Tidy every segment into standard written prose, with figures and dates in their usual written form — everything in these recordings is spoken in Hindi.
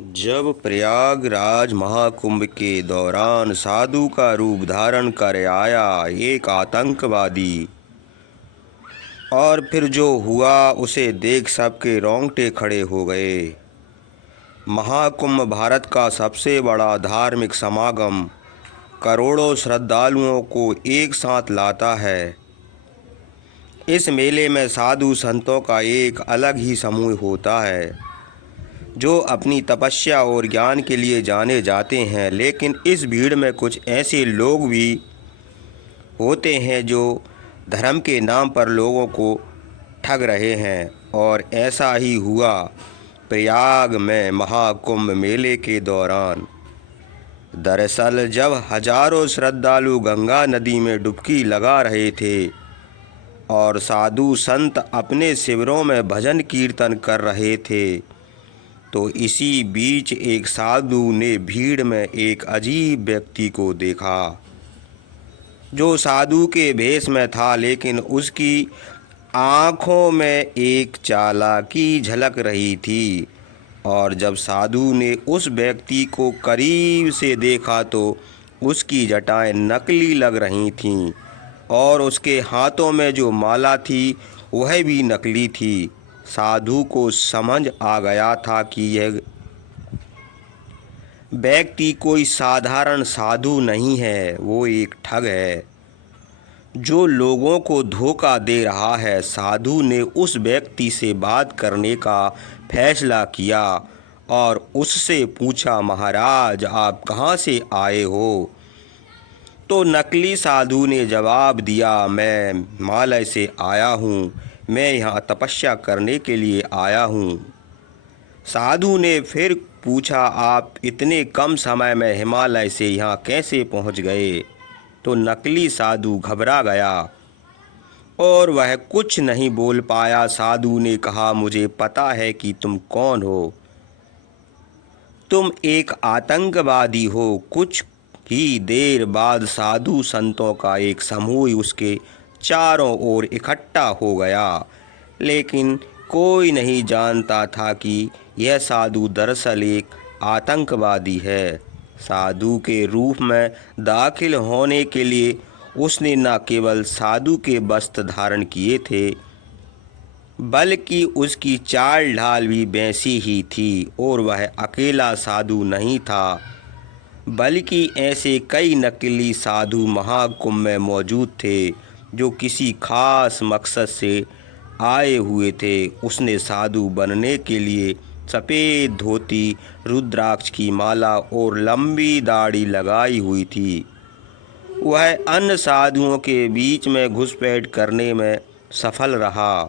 जब प्रयागराज महाकुंभ के दौरान साधु का रूप धारण कर आया एक आतंकवादी, और फिर जो हुआ उसे देख सबके रोंगटे खड़े हो गए। महाकुंभ भारत का सबसे बड़ा धार्मिक समागम करोड़ों श्रद्धालुओं को एक साथ लाता है। इस मेले में साधु संतों का एक अलग ही समूह होता है जो अपनी तपस्या और ज्ञान के लिए जाने जाते हैं। लेकिन इस भीड़ में कुछ ऐसे लोग भी होते हैं जो धर्म के नाम पर लोगों को ठग रहे हैं, और ऐसा ही हुआ प्रयाग में महाकुंभ मेले के दौरान। दरअसल जब हजारों श्रद्धालु गंगा नदी में डुबकी लगा रहे थे और साधु संत अपने शिविरों में भजन कीर्तन कर रहे थे, तो इसी बीच एक साधु ने भीड़ में एक अजीब व्यक्ति को देखा जो साधु के भेष में था, लेकिन उसकी आँखों में एक चालाकी झलक रही थी। और जब साधु ने उस व्यक्ति को करीब से देखा तो उसकी जटाएं नकली लग रही थीं और उसके हाथों में जो माला थी वह भी नकली थी। साधु को समझ आ गया था कि यह व्यक्ति कोई साधारण साधु नहीं है, वो एक ठग है जो लोगों को धोखा दे रहा है। साधु ने उस व्यक्ति से बात करने का फैसला किया और उससे पूछा, महाराज आप कहाँ से आए हो? तो नकली साधु ने जवाब दिया, मैं हिमालय से आया हूँ, मैं यहाँ तपस्या करने के लिए आया हूँ। साधु ने फिर पूछा, आप इतने कम समय में हिमालय से यहाँ कैसे पहुँच गए? तो नकली साधु घबरा गया और वह कुछ नहीं बोल पाया। साधु ने कहा, मुझे पता है कि तुम कौन हो, तुम एक आतंकवादी हो। कुछ ही देर बाद साधु संतों का एक समूह उसके चारों ओर इकट्ठा हो गया, लेकिन कोई नहीं जानता था कि यह साधु दरअसल एक आतंकवादी है। साधु के रूप में दाखिल होने के लिए उसने न केवल साधु के वस्त्र धारण किए थे, बल्कि उसकी चाल ढाल भी वैसी ही थी। और वह अकेला साधु नहीं था, बल्कि ऐसे कई नकली साधु महाकुंभ में मौजूद थे जो किसी खास मकसद से आए हुए थे। उसने साधु बनने के लिए सफ़ेद धोती, रुद्राक्ष की माला और लंबी दाढ़ी लगाई हुई थी। वह अन्य साधुओं के बीच में घुसपैठ करने में सफल रहा।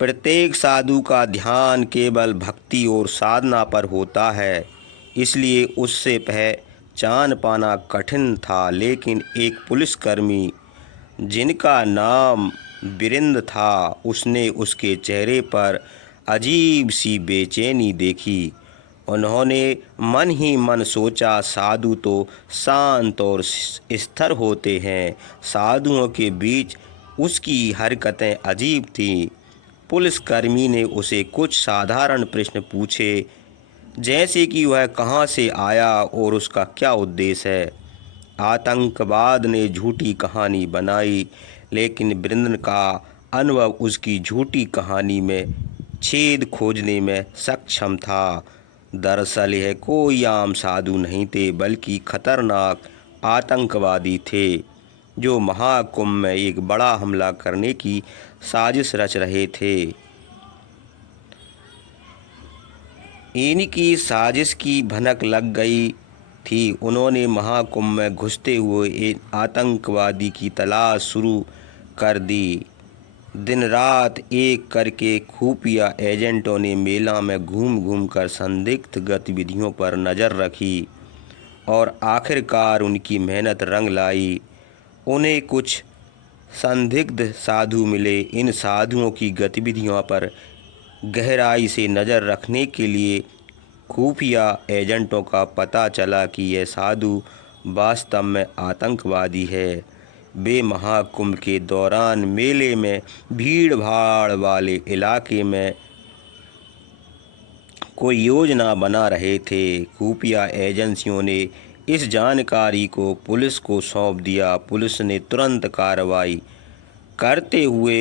प्रत्येक साधु का ध्यान केवल भक्ति और साधना पर होता है, इसलिए उससे पहचान पाना कठिन था। लेकिन एक पुलिसकर्मी जिनका नाम वीरेंद्र था, उसने उसके चेहरे पर अजीब सी बेचैनी देखी। उन्होंने मन ही मन सोचा, साधु तो शांत और स्थिर होते हैं, साधुओं के बीच उसकी हरकतें अजीब थीं। पुलिसकर्मी ने उसे कुछ साधारण प्रश्न पूछे, जैसे कि वह कहाँ से आया और उसका क्या उद्देश्य है। आतंकवाद ने झूठी कहानी बनाई, लेकिन वीरेंद्र का अनुभव उसकी झूठी कहानी में छेद खोजने में सक्षम था। दरअसल यह कोई आम साधु नहीं थे, बल्कि खतरनाक आतंकवादी थे जो महाकुंभ में एक बड़ा हमला करने की साजिश रच रहे थे। इनकी साजिश की भनक लग गई थी। उन्होंने महाकुंभ में घुसते हुए एक आतंकवादी की तलाश शुरू कर दी। दिन रात एक करके खुफिया एजेंटों ने मेला में घूम घूम कर संदिग्ध गतिविधियों पर नज़र रखी और आखिरकार उनकी मेहनत रंग लाई। उन्हें कुछ संदिग्ध साधु मिले। इन साधुओं की गतिविधियों पर गहराई से नज़र रखने के लिए खुफिया एजेंटों का पता चला कि यह साधु वास्तव में आतंकवादी है। वे महाकुंभ के दौरान मेले में भीड़ भाड़ वाले इलाके में कोई योजना बना रहे थे। खुफिया एजेंसियों ने इस जानकारी को पुलिस को सौंप दिया। पुलिस ने तुरंत कार्रवाई करते हुए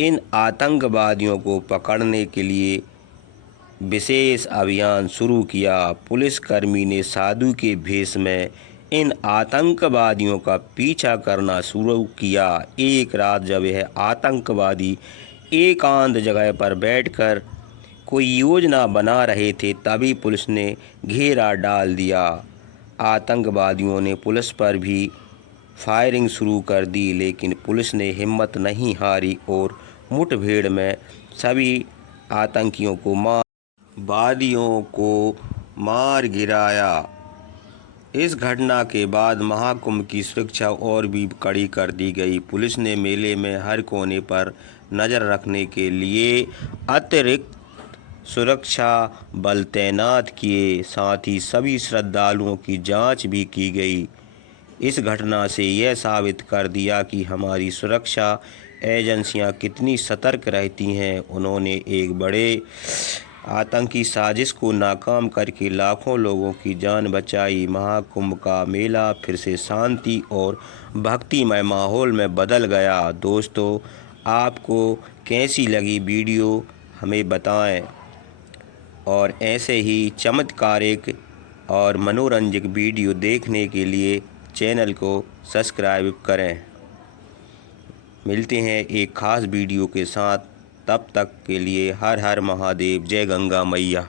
इन आतंकवादियों को पकड़ने के लिए विशेष अभियान शुरू किया। पुलिसकर्मी ने साधु के भेष में इन आतंकवादियों का पीछा करना शुरू किया। एक रात जब यह आतंकवादी एकांत जगह पर बैठकर कोई योजना बना रहे थे, तभी पुलिस ने घेरा डाल दिया। आतंकवादियों ने पुलिस पर भी फायरिंग शुरू कर दी, लेकिन पुलिस ने हिम्मत नहीं हारी और मुठभेड़ में सभी आतंकियों को मार गिराया। इस घटना के बाद महाकुंभ की सुरक्षा और भी कड़ी कर दी गई। पुलिस ने मेले में हर कोने पर नज़र रखने के लिए अतिरिक्त सुरक्षा बल तैनात किए, साथ ही सभी श्रद्धालुओं की जांच भी की गई। इस घटना से यह साबित कर दिया कि हमारी सुरक्षा एजेंसियां कितनी सतर्क रहती हैं। उन्होंने एक बड़े आतंकी साजिश को नाकाम करके लाखों लोगों की जान बचाई। महाकुंभ का मेला फिर से शांति और भक्तिमय माहौल में बदल गया। दोस्तों, आपको कैसी लगी वीडियो हमें बताएं और ऐसे ही चमत्कारिक और मनोरंजक वीडियो देखने के लिए चैनल को सब्सक्राइब करें। मिलते हैं एक ख़ास वीडियो के साथ, तब तक के लिए हर हर महादेव, जय गंगा मैया।